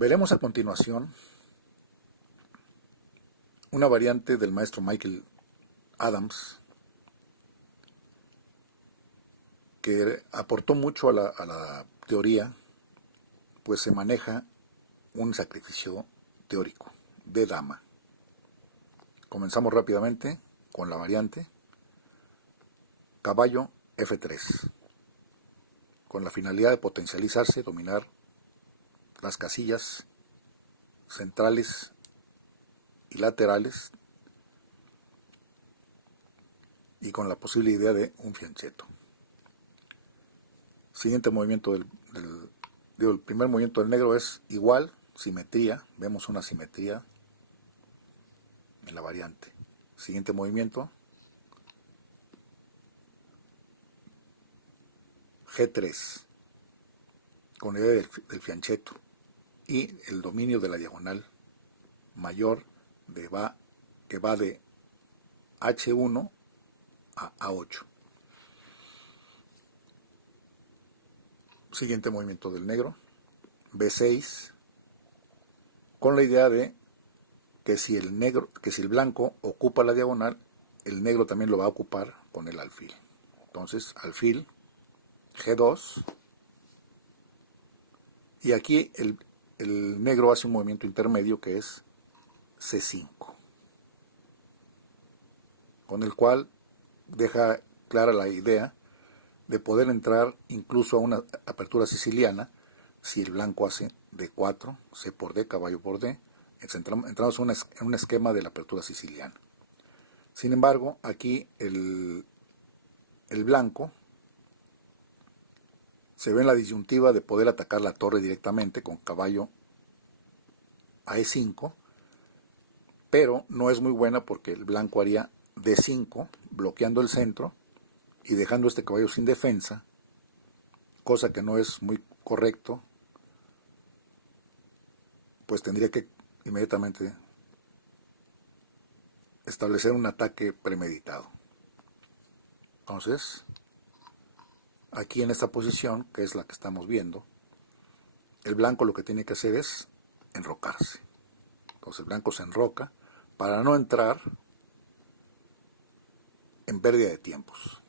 Veremos a continuación una variante del maestro Michael Adams que aportó mucho a la teoría, pues se maneja un sacrificio teórico de dama. Comenzamos rápidamente con la variante caballo F3, con la finalidad de potencializarse, dominar las casillas centrales y laterales y con la posible idea de un fianchetto. Siguiente movimiento el primer movimiento del negro es igual, simetría, vemos una simetría en la variante. Siguiente movimiento, G3, con la idea del fianchetto y el dominio de la diagonal mayor que va de H1 a A8. Siguiente movimiento del negro, B6, con la idea de que si el blanco ocupa la diagonal, el negro también lo va a ocupar con el alfil. Entonces, alfil, G2, y aquí el negro hace un movimiento intermedio que es C5, con el cual deja clara la idea de poder entrar incluso a una apertura siciliana si el blanco hace D4, C por D, caballo por D. Entramos en un esquema de la apertura siciliana. Sin embargo, aquí el blanco se ve en la disyuntiva de poder atacar la torre directamente con caballo a E5, pero no es muy buena porque el blanco haría D5, bloqueando el centro y dejando este caballo sin defensa, cosa que no es muy correcto, pues tendría que inmediatamente establecer un ataque premeditado. Entonces, aquí en esta posición, que es la que estamos viendo, el blanco lo que tiene que hacer es enrocarse. Entonces el blanco se enroca para no entrar en pérdida de tiempos.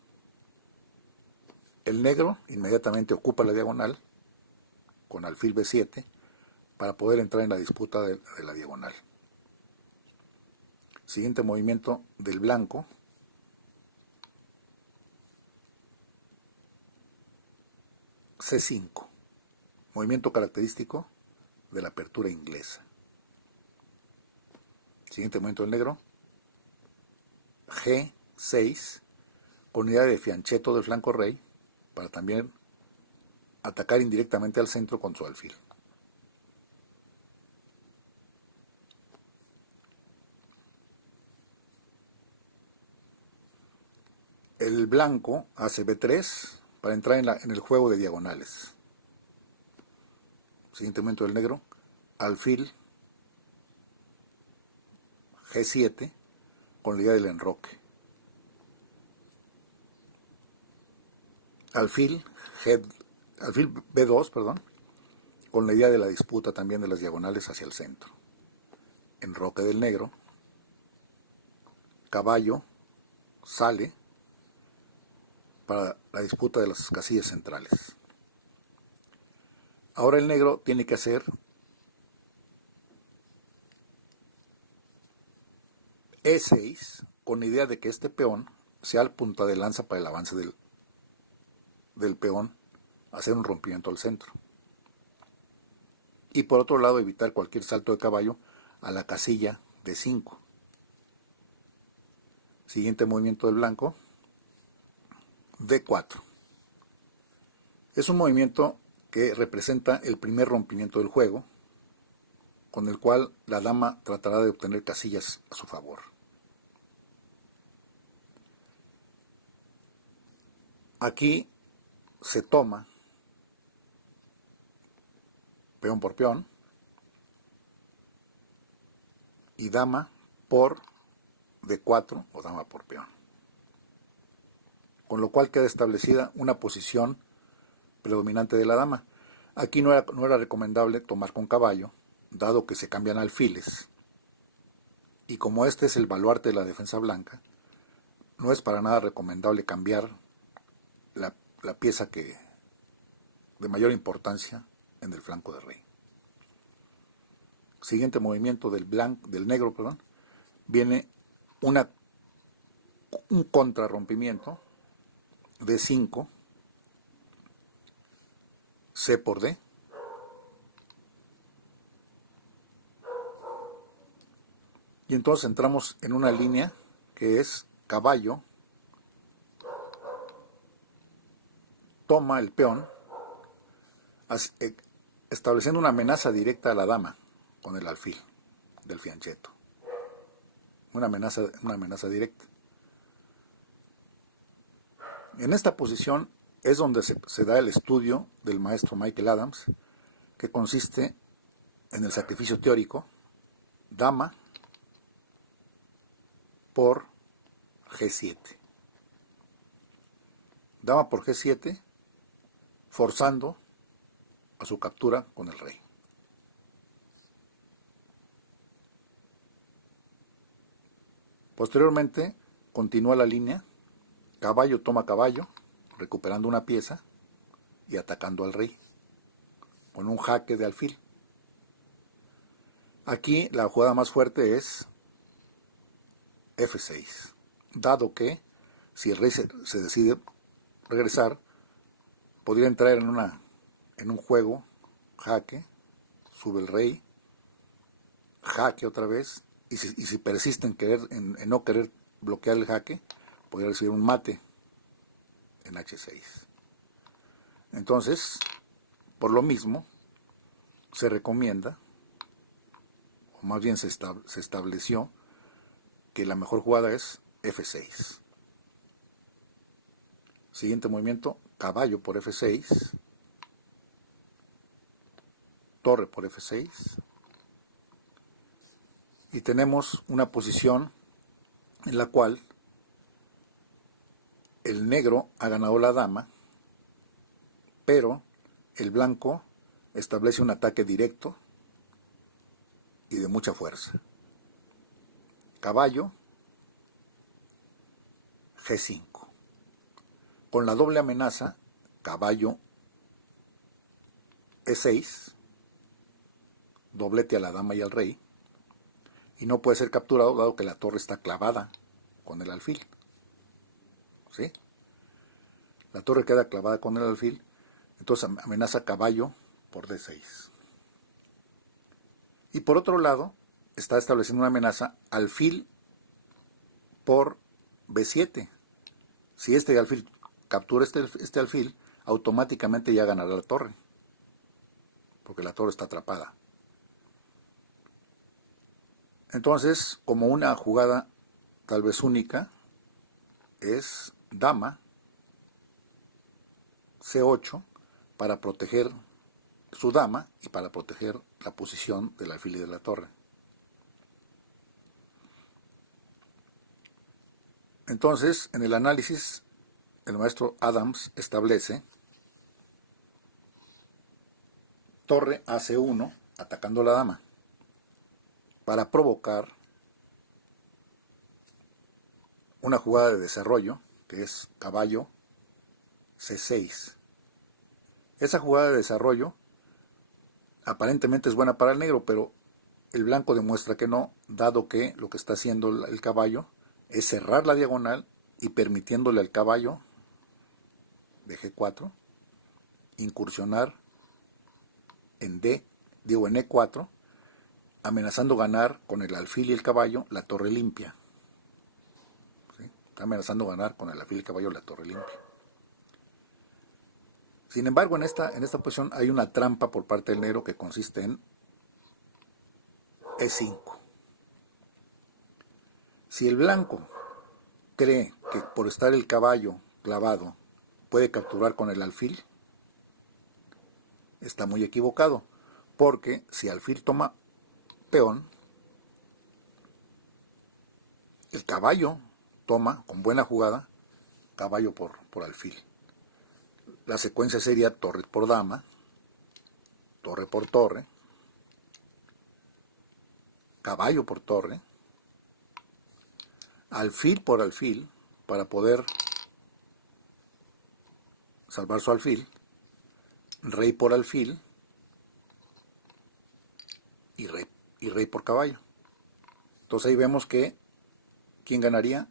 El negro inmediatamente ocupa la diagonal con alfil B7 para poder entrar en la disputa de la diagonal. Siguiente movimiento del blanco, C5, movimiento característico de la apertura inglesa. Siguiente movimiento del negro, G6, con idea de fianchetto del flanco rey, para también atacar indirectamente al centro con su alfil. El blanco hace B3 para entrar en el juego de diagonales. Siguiente movimiento del negro, alfil G7 con la idea del enroque. Alfil B2, perdón, con la idea de la disputa también de las diagonales hacia el centro. Enroque del negro, caballo sale para la disputa de las casillas centrales. Ahora el negro tiene que hacer E6 con la idea de que este peón sea el punta de lanza para el avance del peón, hacer un rompimiento al centro. Y por otro lado evitar cualquier salto de caballo a la casilla de 5. Siguiente movimiento del blanco, D4. Es un movimiento que representa el primer rompimiento del juego, con el cual la dama tratará de obtener casillas a su favor. Aquí se toma peón por peón y dama por D4 o dama por peón, con lo cual queda establecida una posición predominante de la dama. Aquí no era recomendable tomar con caballo, dado que se cambian alfiles, y como este es el baluarte de la defensa blanca, no es para nada recomendable cambiar la pieza de mayor importancia en el flanco de rey. Siguiente movimiento del negro, perdón, viene un contrarrompimiento de 5, C por D, y entonces entramos en una línea que es caballo, toma el peón, estableciendo una amenaza directa a la dama con el alfil del fianchetto. Una amenaza directa. En esta posición es donde se da el estudio del maestro Michael Adams, que consiste en el sacrificio teórico, dama por G7. Dama por G7, forzando a su captura con el rey. Posteriormente, continúa la línea, caballo toma caballo, recuperando una pieza y atacando al rey, con un jaque de alfil. Aquí la jugada más fuerte es F6, dado que si el rey se decide regresar, podría entrar en un juego, jaque, sube el rey, jaque otra vez, y si persiste en no querer bloquear el jaque, podría recibir un mate en H6. Entonces, por lo mismo, se recomienda, o más bien se estableció, que la mejor jugada es F6. Siguiente movimiento, caballo por F6, torre por F6, y tenemos una posición en la cual el negro ha ganado la dama, pero el blanco establece un ataque directo y de mucha fuerza. Caballo, G5. Con la doble amenaza, caballo, E6, doblete a la dama y al rey, y no puede ser capturado dado que la torre está clavada con el alfil. ¿Sí? La torre queda clavada con el alfil, entonces amenaza caballo por D6. Y por otro lado, está estableciendo una amenaza alfil por B7. Si este alfil captura este alfil, automáticamente ya ganará la torre, porque la torre está atrapada. Entonces, como una jugada tal vez única, es dama C8 para proteger su dama y para proteger la posición del alfil y de la torre. Entonces, en el análisis, el maestro Adams establece torre AC1 atacando a la dama para provocar una jugada de desarrollo que es caballo C6. Esa jugada de desarrollo aparentemente es buena para el negro, pero el blanco demuestra que no, dado que lo que está haciendo el caballo es cerrar la diagonal y permitiéndole al caballo de G4 incursionar en E4, amenazando ganar con el alfil y el caballo la torre limpia. ¿Sí? Está amenazando ganar con el alfil y el caballo la torre limpia. Sin embargo, en esta posición hay una trampa por parte del negro que consiste en E5. Si el blanco cree que por estar el caballo clavado puede capturar con el alfil, está muy equivocado, porque si alfil toma peón, el caballo toma, con buena jugada, caballo por alfil. La secuencia sería torre por dama, torre por torre, caballo por torre, alfil por alfil, para poder salvar su alfil, rey por alfil y rey por caballo. Entonces ahí vemos que ¿quién ganaría?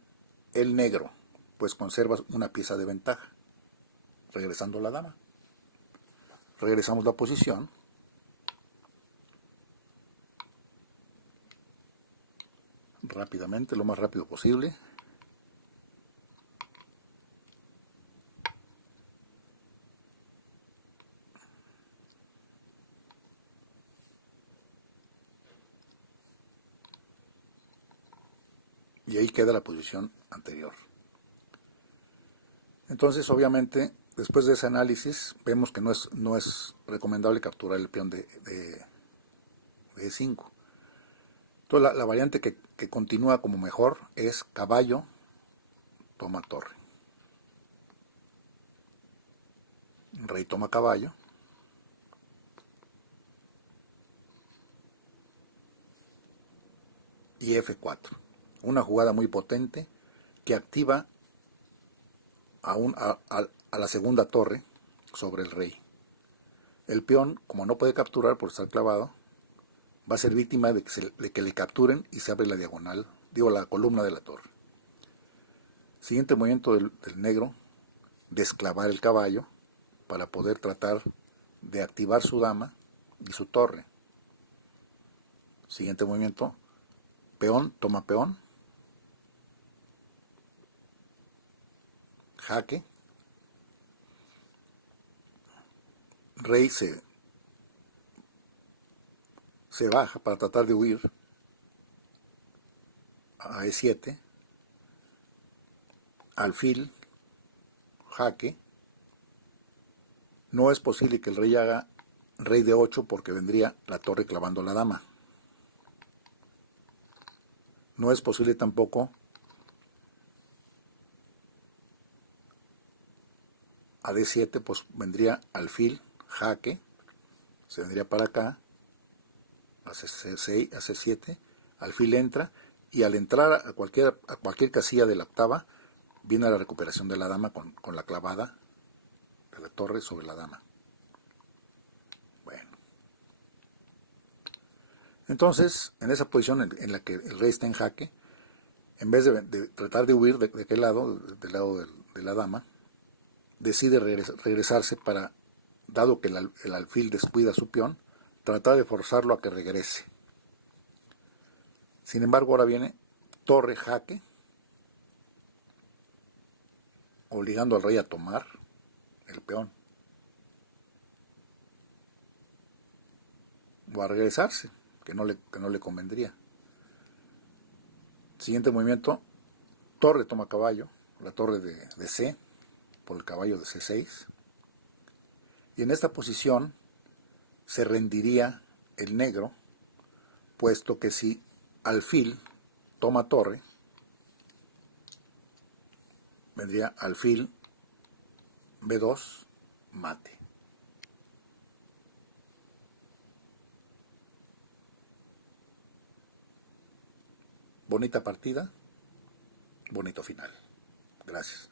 El negro, pues conserva una pieza de ventaja, regresando la dama. Regresamos la posición. Rápidamente, lo más rápido posible. Y ahí queda la posición anterior. Entonces, obviamente, después de ese análisis, vemos que no es recomendable capturar el peón de E5. Entonces, la variante que continúa como mejor es caballo, toma torre. Rey toma caballo. Y F4. Una jugada muy potente que activa a la segunda torre sobre el rey. El peón, como no puede capturar por estar clavado, va a ser víctima de que le capturen y se abre la diagonal, la columna de la torre. Siguiente movimiento del negro, desclavar el caballo para poder tratar de activar su dama y su torre. Siguiente movimiento, peón toma peón, jaque, rey se baja para tratar de huir a E7, alfil, jaque. No es posible que el rey haga rey de 8 porque vendría la torre clavando la dama. No es posible tampoco a D7, pues vendría alfil, jaque, se vendría para acá, a C6, a C7, alfil entra, y al entrar a cualquier casilla de la octava, viene la recuperación de la dama con la clavada de la torre sobre la dama. Bueno. Entonces, en esa posición en la que el rey está en jaque, en vez de tratar de huir de aquel lado, del lado de la dama, decide regresarse para, dado que el alfil descuida su peón, tratar de forzarlo a que regrese. Sin embargo, ahora viene torre jaque, obligando al rey a tomar el peón o a regresarse, que no le convendría. Siguiente movimiento, torre toma caballo, la torre de C, por el caballo de C6. Y en esta posición se rendiría el negro, puesto que si alfil toma torre, vendría alfil B2, mate. Bonita partida, bonito final. Gracias.